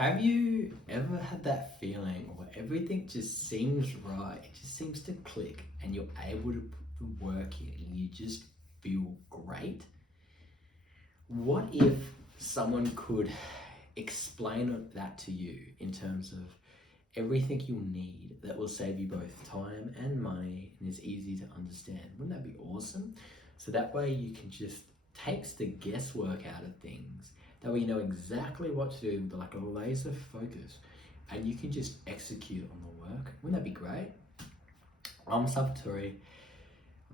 Have you ever had that feeling where everything just seems right? It just seems to click and you're able to put the work in and you just feel great? What if someone could explain that to you in terms of everything you'll need that will save you both time and money and is easy to understand? Wouldn't that be awesome? So that way you can just takes the guesswork out of things. That way you know exactly what to do, like a laser focus, and you can just execute on the work. Wouldn't that be great? I'm Salvatore,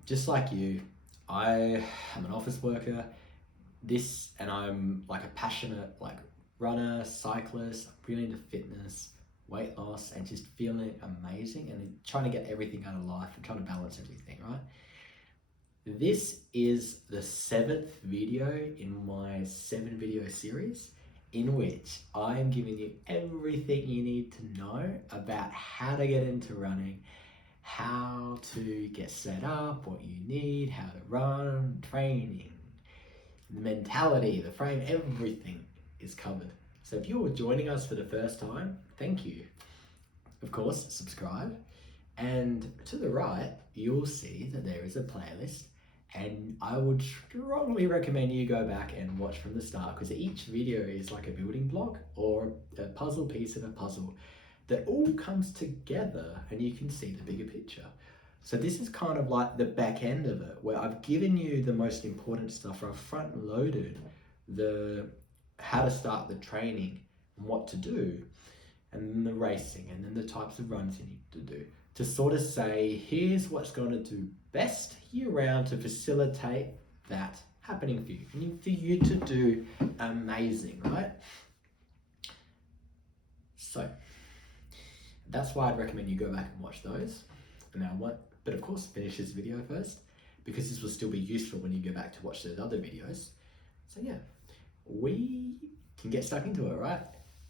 just like you. I am an office worker. And I'm like a passionate runner, cyclist, really into fitness, weight loss, and just feeling amazing and trying to get everything out of life and trying to balance everything, right? This is the 7th video in my 7-video series in which I am giving you everything you need to know about how to get into running, how to get set up, what you need, how to run, training, the mentality, the frame, everything is covered. So if you're joining us for the first time, thank you. Of course, subscribe. And to the right, you'll see that there is a playlist. And I would strongly recommend you go back and watch from the start, because each video is like a building block or a puzzle piece of a puzzle that all comes together and you can see the bigger picture. So this is kind of like the back end of it, where I've given you the most important stuff. I've front loaded the how to start the training and what to do, and then the racing, and then the types of runs you need to do, to sort of say, here's what's going to do best year round to facilitate that happening for you and for you to do amazing, right? So that's why I'd recommend you go back and watch those. But of course, finish this video first, because this will still be useful when you go back to watch those other videos. So yeah, we can get stuck into it, right?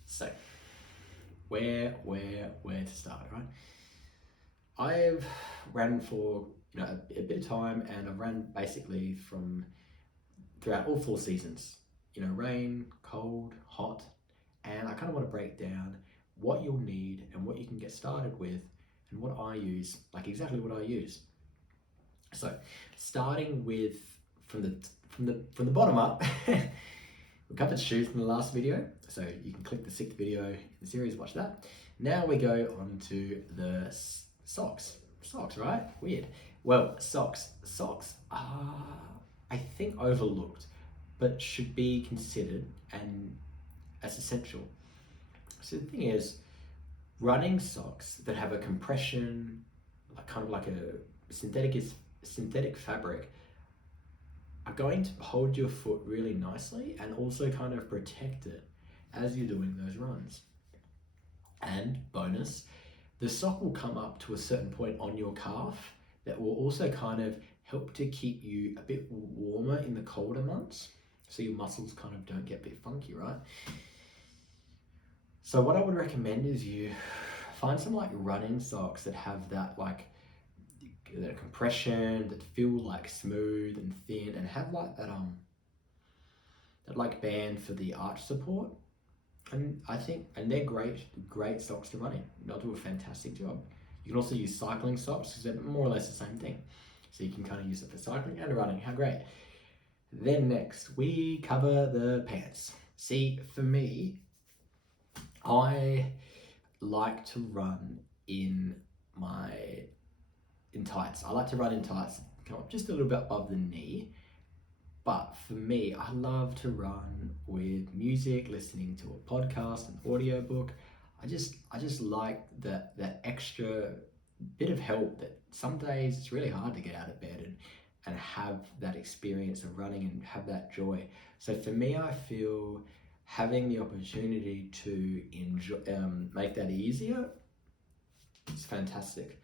So where to start, right? I've ran for a bit of time, and I've ran basically from throughout all 4 seasons, rain, cold, hot, and I kind of want to break down what you'll need and what you can get started with and what I use, like exactly what I use. So starting with from the bottom up, we covered shoes in the last video, so you can click the 6th video in the series, watch that. Now we go on to the socks, right? Weird. Well, socks are, I think, overlooked, but should be considered and as essential. So the thing is, running socks that have a compression, kind of like a synthetic fabric, are going to hold your foot really nicely and also kind of protect it as you're doing those runs. And bonus, the sock will come up to a certain point on your calf that will also kind of help to keep you a bit warmer in the colder months, so your muscles kind of don't get a bit funky, right? So what I would recommend is you find some running socks that have that that compression, that feel smooth and thin, and have that band for the arch support. And they're great socks to run in. They'll do a fantastic job. You can also use cycling socks, because they're more or less the same thing. So you can kind of use it for cycling and running. How great. Then next, we cover the pants. See, for me, I like to run in tights. I like to run in tights, come up just a little bit above the knee. But for me, I love to run with music, listening to a podcast, an audiobook. I just like that extra bit of help that some days it's really hard to get out of bed and have that experience of running and have that joy. So for me, I feel having the opportunity to enjoy, make that easier, is fantastic,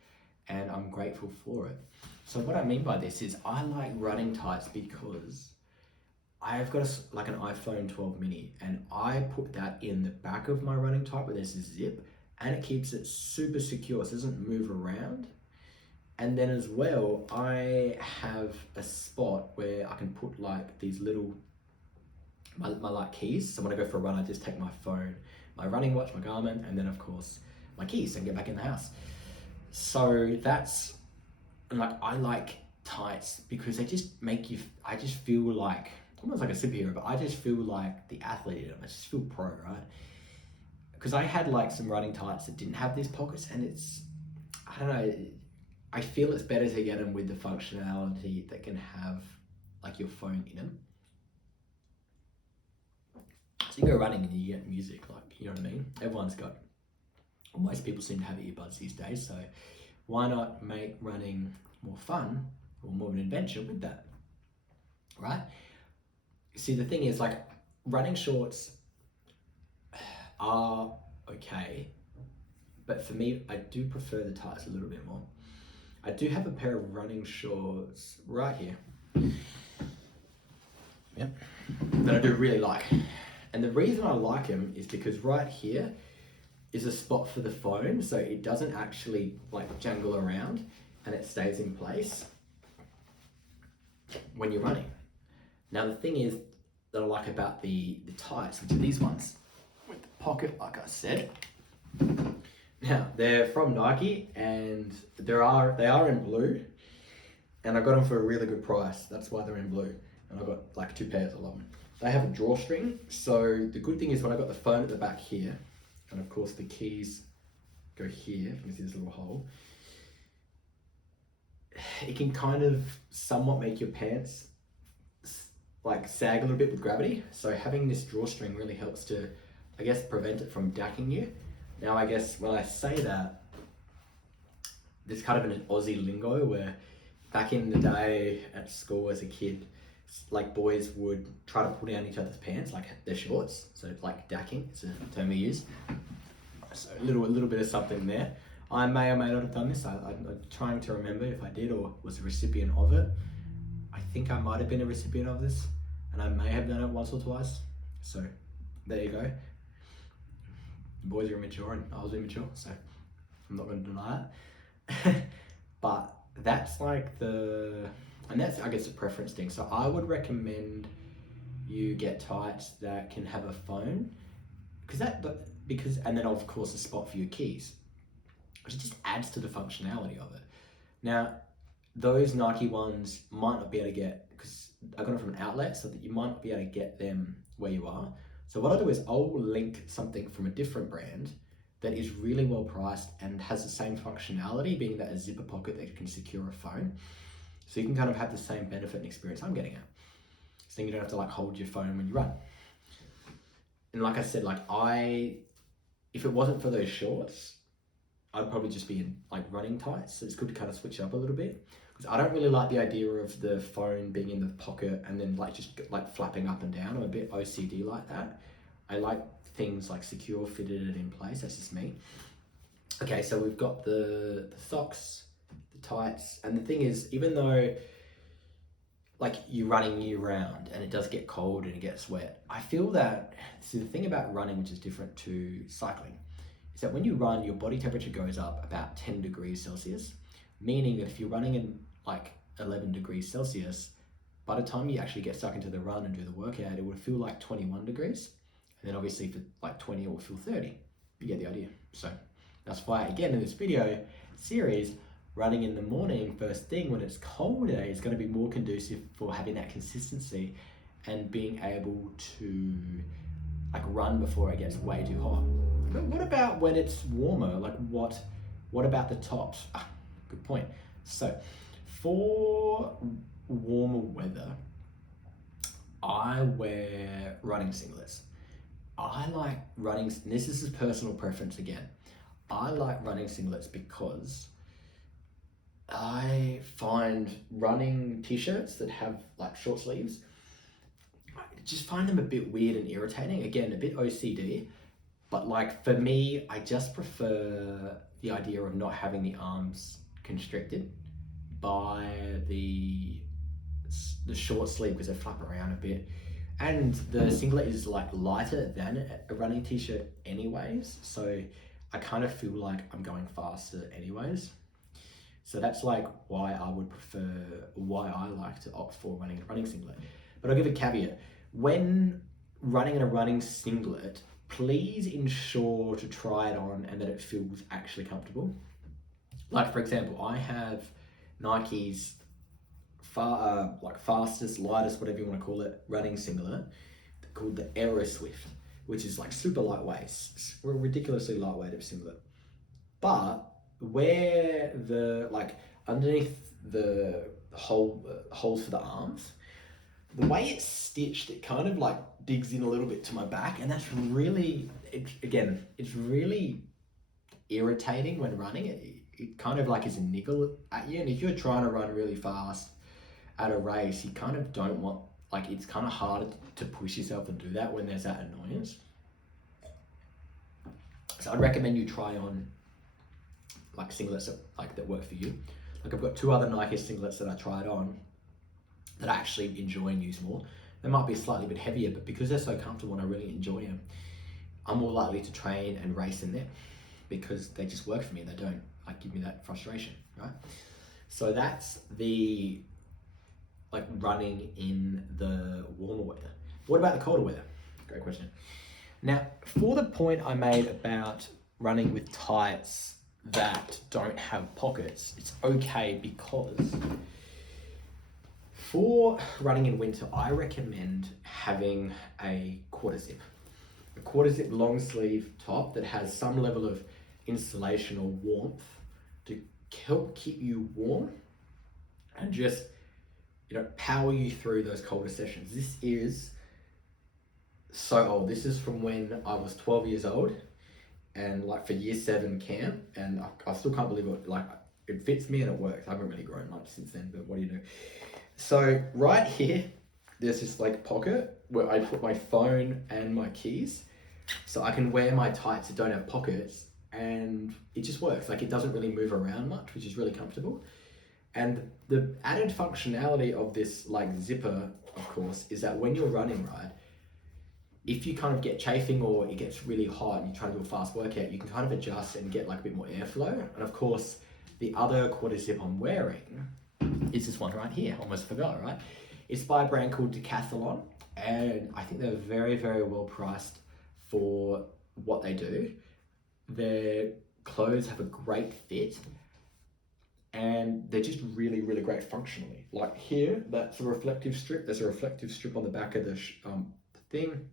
and I'm grateful for it. So what I mean by this is, I like running tights because I've got an iPhone 12 mini, and I put that in the back of my running tight where there's a zip, and it keeps it super secure, so it doesn't move around. And then as well, I have a spot where I can put these little my like keys. So when I go for a run, I just take my phone, my running watch, my Garmin, and then of course my keys and get back in the house. So that's like, I like tights because they just make you, I just feel like almost like a superhero, but I just feel like the athlete in them. I just feel pro, right? Because I had like some running tights that didn't have these pockets, and it's, I don't know, I feel it's better to get them with the functionality that can have like your phone in them. So you go running and you get music, like, you know what I mean? Everyone's got, most people seem to have earbuds these days, so why not make running more fun or more of an adventure with that, right? See, the thing is, like, running shorts are okay, but for me, I do prefer the tights a little bit more. I do have a pair of running shorts right here. Yep. That I do really like. And the reason I like them is because right here is a spot for the phone, so it doesn't actually like jangle around and it stays in place when you're running. Now the thing is that I like about the tights, which are these ones with the pocket, like I said. Now they're from Nike and they are in blue, and I got them for a really good price. That's why they're in blue, and I got like 2 pairs. I love them. They have a drawstring, so the good thing is when I got the phone at the back here, and of course the keys go here, you can see this little hole, it can kind of somewhat make your pants like sag a little bit with gravity. So having this drawstring really helps to, I guess, prevent it from dacking you. Now I guess when I say that, there's kind of an Aussie lingo where back in the day at school as a kid, like boys would try to pull down each other's pants, like their shorts. So like dacking is a term we use. So a little bit of something there. I may or may not have done this. I'm trying to remember if I did or was a recipient of it. I think I might have been a recipient of this, and I may have done it once or twice. So there you go. The boys are immature and I was immature, so I'm not going to deny it. But that's like and that's, I guess, a preference thing. So I would recommend you get tights that can have a phone, because and then of course a spot for your keys, which just adds to the functionality of it. Now, those Nike ones might not be able to get, because I got them from an outlet, so that you might not be able to get them where you are. So what I'll do is I'll link something from a different brand that is really well priced and has the same functionality, being that a zipper pocket that can secure a phone. So you can kind of have the same benefit and experience I'm getting at. So then you don't have to like hold your phone when you run. And like I said, like if it wasn't for those shorts, I'd probably just be in like running tights. So it's good to kind of switch up a little bit, because I don't really like the idea of the phone being in the pocket and then like just like flapping up and down. I'm a bit OCD like that. I like things like secure, fitted in place. That's just me. Okay, so we've got the socks, the tights, and the thing is, even though like you're running year round and it does get cold and it gets wet, I feel that, see, the thing about running, which is different to cycling, is that when you run, your body temperature goes up about 10 degrees Celsius, meaning that if you're running in like 11 degrees Celsius, by the time you actually get stuck into the run and do the workout, it would feel like 21 degrees. And then obviously for like 20, it will feel 30. You get the idea. So that's why, again, in this video series, running in the morning first thing when it's colder is going to be more conducive for having that consistency and being able to like run before it gets way too hot. But what about when it's warmer? Like what about the tops? Good point. So for warmer weather, I wear running singlets. I like running, this is a personal preference again. I like running singlets because I find running t-shirts that have like short sleeves, I just find them a bit weird and irritating. Again, a bit OCD, but like for me, I just prefer the idea of not having the arms constricted by the short sleeve, because they flap around a bit. And the singlet is like lighter than a running t-shirt anyways, so I kind of feel like I'm going faster anyways. So that's like why I like to opt for running a running singlet. But I'll give a caveat. When running in a running singlet, please ensure to try it on and that it feels actually comfortable. Like for example, I have Nike's fastest, lightest, whatever you want to call it, running singlet called the Aero Swift, which is like super lightweight, ridiculously lightweight of singlet. But where the underneath the holes for the arms, the way it's stitched, it kind of like digs in a little bit to my back, and that's really, it's really irritating when running. It kind of like is a niggle at you, and if you're trying to run really fast at a race, you kind of don't want, like, it's kind of hard to push yourself and do that when there's that annoyance. So I'd recommend you try on like singlets that work for you. Like I've got 2 other Nike singlets that I tried on that I actually enjoy and use more. They might be slightly bit heavier, but because they're so comfortable and I really enjoy them, I'm more likely to train and race in them because they just work for me. They don't like give me that frustration, right? So that's the like running in the warmer weather. What about the colder weather? Great question. Now, for the point I made about running with tights that don't have pockets, it's okay because for running in winter, I recommend having a quarter zip long sleeve top that has some level of insulation or warmth to help keep you warm and just, power you through those colder sessions. This is so old. This is from when I was 12 years old and like for year 7 camp, and I still can't believe it. Like it fits me and it works. I haven't really grown much since then, but what do you do? So right here, there's this like pocket where I put my phone and my keys, so I can wear my tights that don't have pockets, and it just works. Like it doesn't really move around much, which is really comfortable. And the added functionality of this like zipper, of course, is that when you're running, right, if you kind of get chafing or it gets really hot and you're trying to do a fast workout, you can kind of adjust and get like a bit more airflow. And of course, the other quarter zip I'm wearing is this one right here. Almost forgot, right? It's by a brand called Decathlon, and I think they're very, very well priced for what they do. Their clothes have a great fit, and they're just really, really great functionally. Like here, that's a reflective strip. There's a reflective strip on the back of the thing.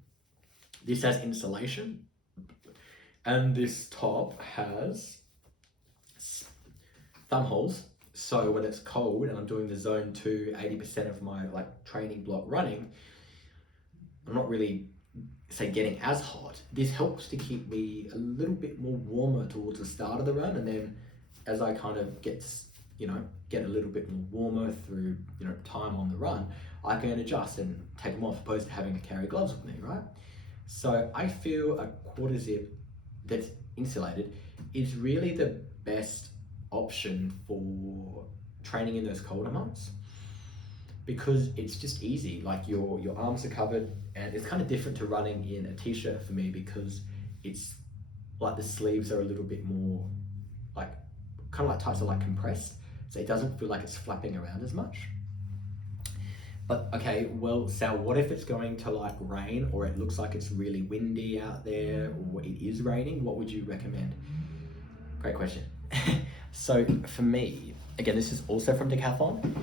This has insulation, and this top has thumb holes. So when it's cold and I'm doing the zone 2, 80% of my like training block running, I'm not really getting as hot. This helps to keep me a little bit more warmer towards the start of the run, and then as I kind of get a little bit more warmer through time on the run, I can adjust and take them off, opposed to having to carry gloves with me, right? So I feel a quarter zip that's insulated is really the best option for training in those colder months, because it's just easy. Like your arms are covered, and it's kind of different to running in a t-shirt for me, because it's like the sleeves are a little bit more like kind of like tights are like compressed, so it doesn't feel like it's flapping around as much. But okay, well, Sal, what if it's going to like rain, or it looks like it's really windy out there, or it is raining? What would you recommend? Great question. So for me, again, this is also from Decathlon.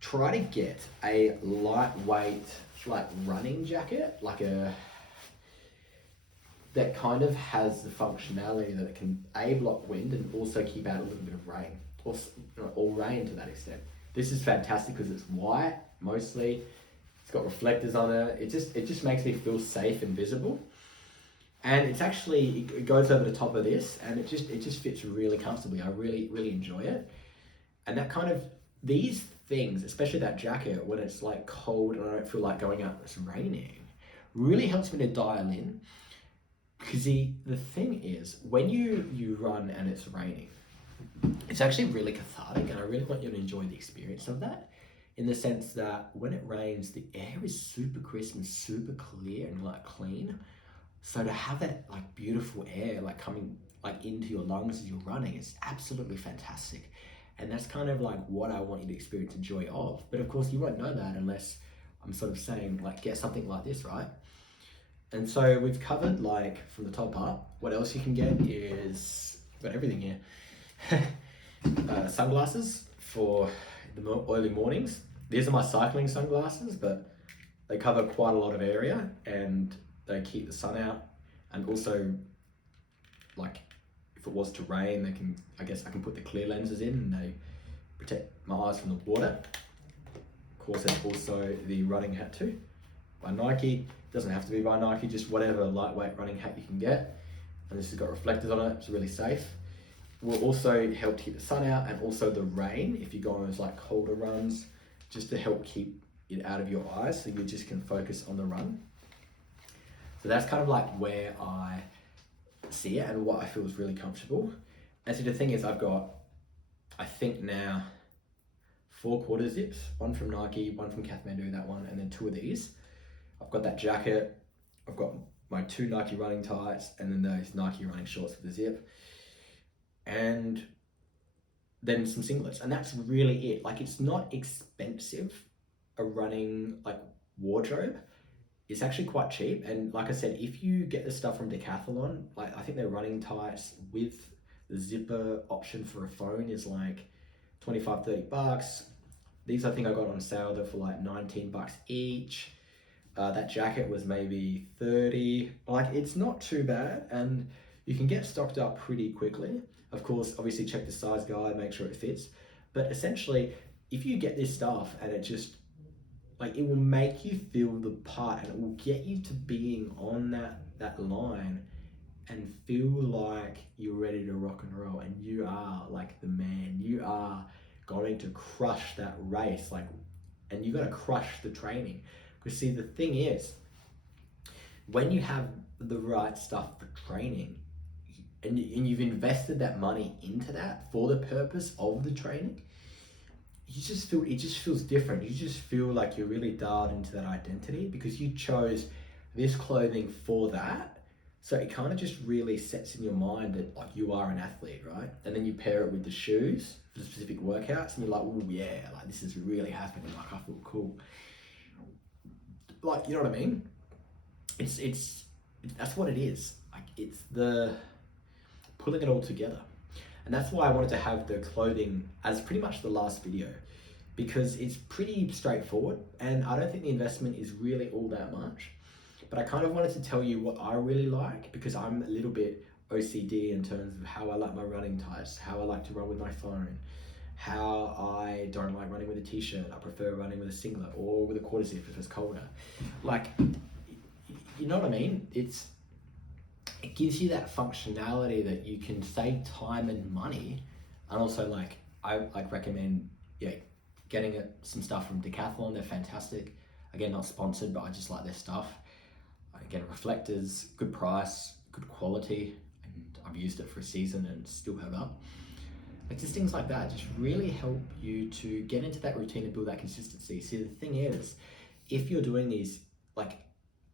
Try to get a lightweight like running jacket, that kind of has the functionality that it can block wind and also keep out a little bit of rain, or rain to that extent. This is fantastic because it's white mostly. It's got reflectors on it. It just makes me feel safe and visible. And it's actually, it goes over the top of this, and it just fits really comfortably. I really, really enjoy it. And that kind of, these things, especially that jacket, when it's like cold and I don't feel like going out and it's raining, really helps me to dial in. Because the thing is, when you run and it's raining, it's actually really cathartic, and I really want you to enjoy the experience of that, in the sense that when it rains, the air is super crisp and super clear and like clean. So to have that like beautiful air like coming like into your lungs as you're running is absolutely fantastic. And that's kind of like what I want you to experience the joy of. But of course you won't know that unless I'm sort of saying like get something like this, right? And so we've covered like from the top up. What else you can get is, we've got everything here. Sunglasses for the early mornings. These are my cycling sunglasses, but they cover quite a lot of area and they keep the sun out. And also, like, if it was to rain, they can, I guess I can put the clear lenses in and they protect my eyes from the water. Of course, there's also the running hat too, by Nike. Doesn't have to be by Nike, just whatever lightweight running hat you can get. And this has got reflectors on it, it's really safe. Will also help to keep the sun out, and also the rain if you go on those like colder runs, just to help keep it out of your eyes so you just can focus on the run. So that's kind of like where I see it and what I feel is really comfortable. And so the thing is, I've got, I think now, 4 quarter zips, one from Nike, one from Kathmandu, that one, and then 2 of these. I've got that jacket, I've got my 2 Nike running tights, and then those Nike running shorts with the zip, and then some singlets, and that's really it. Like, it's not expensive, a running like wardrobe. It's actually quite cheap, and like I said, if you get the stuff from Decathlon, like I think their running tights with the zipper option for a phone is like 25-30 bucks. These I think I got on sale though for like 19 bucks each. That jacket was maybe 30. Like, it's not too bad, and you can get stocked up pretty quickly. Of course, obviously check the size guide, make sure it fits. But essentially, if you get this stuff and it just, like, it will make you feel the part, and it will get you to being on that line and feel like you're ready to rock and roll, and you are like the man. You are going to crush that race, like, and you got to crush the training. Because see, the thing is, when you have the right stuff for training, and you've invested that money into that for the purpose of the training, you just feel, it just feels different. You just feel like you're really dialed into that identity because you chose this clothing for that. So it kind of just really sets in your mind that like you are an athlete, right? And then you pair it with the shoes for the specific workouts, and you're like, oh yeah, like this is really happening. Like, I feel cool. Like, you know what I mean? It's that's what it is. Like, it's the pulling it all together. And that's why I wanted to have the clothing as pretty much the last video, because it's pretty straightforward and I don't think the investment is really all that much. But I kind of wanted to tell you what I really like, because I'm a little bit OCD in terms of how I like my running tights, how I like to run with my phone, how I don't like running with a t-shirt. I prefer running with a singlet or with a quarter zip if it's colder. Like, you know what I mean? It gives you that functionality that you can save time and money. And also, like, I like recommend getting some stuff from Decathlon. They're fantastic. Again, not sponsored, but I just like their stuff. Again, reflectors, good price, good quality, and I've used it for a season and still have up. Like, just things like that just really help you to get into that routine and build that consistency. See, the thing is, if you're doing these, like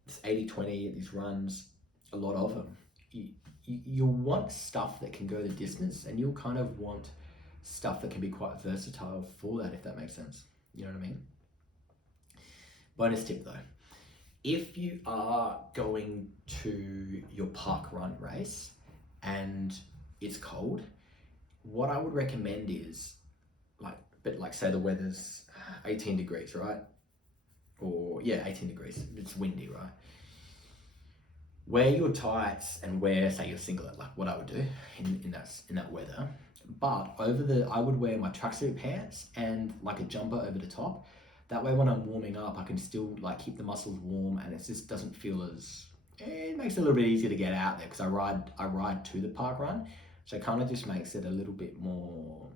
this 80-20, these runs, a lot of them, you'll want stuff that can go the distance, and you'll kind of want stuff that can be quite versatile for that, if that makes sense. You know what I mean? Bonus tip though, if you are going to your park run race and it's cold, what I would recommend is like say the weather's 18 degrees, right? Or yeah, 18 degrees, it's windy, right? Wear your tights and wear, say, your singlet, like what I would do in that weather. But I would wear my tracksuit pants and like a jumper over the top. That way when I'm warming up, I can still like keep the muscles warm, and it just doesn't feel as, it makes it a little bit easier to get out there because I ride to the park run. So it kind of just makes it a little bit more,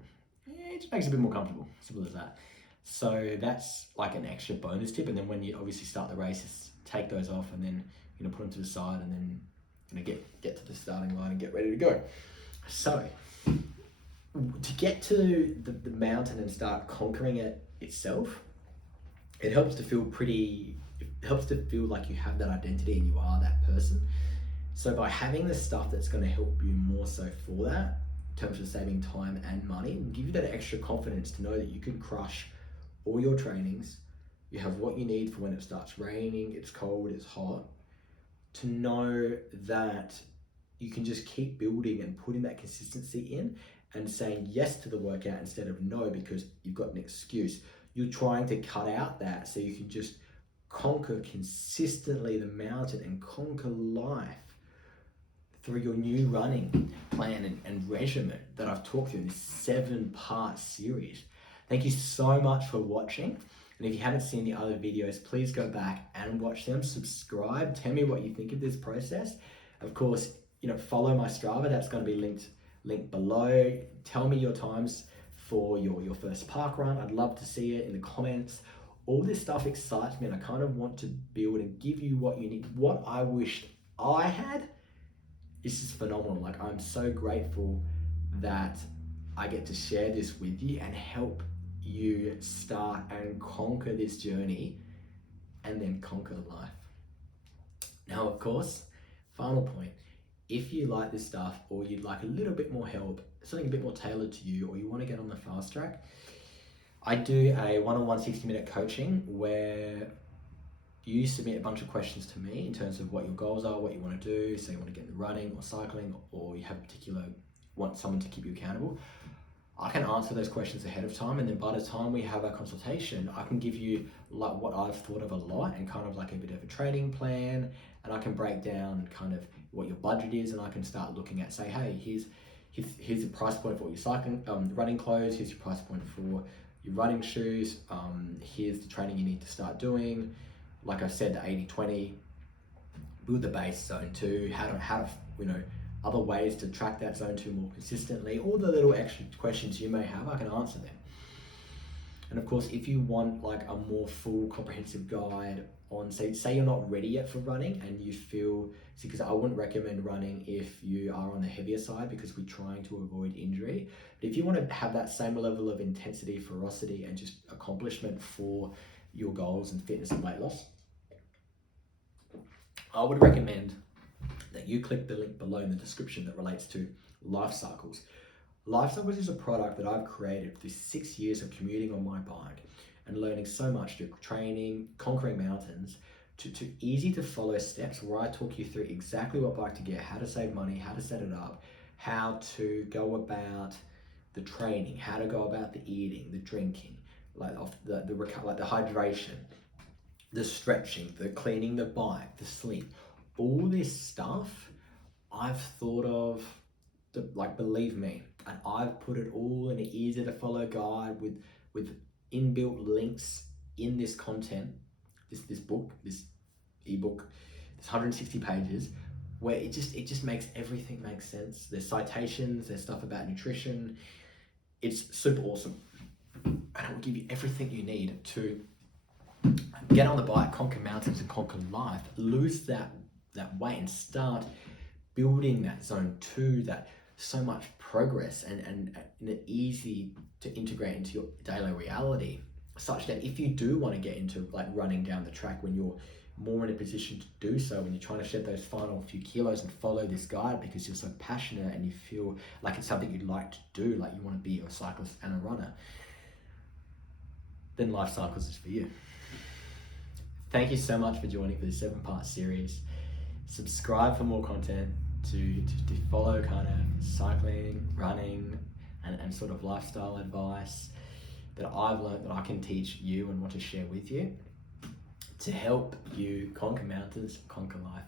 it just makes it a bit more comfortable, simple as that. So that's like an extra bonus tip. And then when you obviously start the races, take those off and then put them to the side, and then get to the starting line and get ready to go. So to get to the mountain and start conquering it itself, it helps to feel like you have that identity and you are that person. So by having the stuff that's going to help you more so for that, in terms of saving time and money, will give you that extra confidence to know that you can crush all your trainings. You have what you need for when it starts raining, it's cold, it's hot. to know that you can just keep building and putting that consistency in and saying yes to the workout instead of no because you've got an excuse. You're trying to cut out that so you can just conquer consistently the mountain and conquer life through your new running plan and regimen that I've talked through in this 7-part series. Thank you so much for watching. And if you haven't seen the other videos, please go back and watch them, subscribe, tell me what you think of this process. Of course, follow my Strava, that's going to be linked below. Tell me your times for your first park run. I'd love to see it in the comments. All this stuff excites me and I kind of want to build and give you what you need. What I wished I had is just phenomenal. Like, I'm so grateful that I get to share this with you and help you start and conquer this journey and then conquer life. Now, of course, final point, if you like this stuff or you'd like a little bit more help, something a bit more tailored to you, or you want to get on the fast track, I do a one-on-one 60-minute coaching where you submit a bunch of questions to me in terms of what your goals are, what you want to do. So you want to get into running or cycling, or you have want someone to keep you accountable. I can answer those questions ahead of time, and then by the time we have our consultation, I can give you like what I've thought of a lot and kind of like a bit of a training plan, and I can break down kind of what your budget is, and I can start looking at, say, hey, here's the price point for your cycling, running clothes, here's your price point for your running shoes, here's the training you need to start doing. Like I said, the 80-20, build the base, zone 2, how to other ways to track that zone 2 more consistently. All the little extra questions you may have, I can answer them. And of course, if you want like a more full comprehensive guide on, say you're not ready yet for running and you feel, because I wouldn't recommend running if you are on the heavier side because we're trying to avoid injury. But if you want to have that same level of intensity, ferocity, and just accomplishment for your goals and fitness and weight loss, I would recommend that you click the link below in the description that relates to Life Cycles. Life Cycles is a product that I've created through 6 years of commuting on my bike and learning so much through training, conquering mountains, to easy to follow steps where I talk you through exactly what bike to get, how to save money, how to set it up, how to go about the training, how to go about the eating, the drinking, like the hydration, the stretching, the cleaning the bike, the sleep. All this stuff I've thought of, believe me, and I've put it all in an easy to follow guide with inbuilt links in this content, this book, this ebook, this 160 pages, where it just makes everything make sense. There's citations, there's stuff about nutrition. It's super awesome, and it will give you everything you need to get on the bike, conquer mountains and conquer life, lose that weight and start building that zone 2, that so much progress and easy to integrate into your daily reality, such that if you do want to get into like running down the track when you're more in a position to do so, when you're trying to shed those final few kilos and follow this guide because you're so passionate and you feel like it's something you'd like to do, like you want to be a cyclist and a runner, then Life Cycles is for you. Thank you so much for joining for this 7-part series. Subscribe for more content to follow kind of cycling, running, and sort of lifestyle advice that I've learned that I can teach you and want to share with you to help you conquer mountains, conquer life.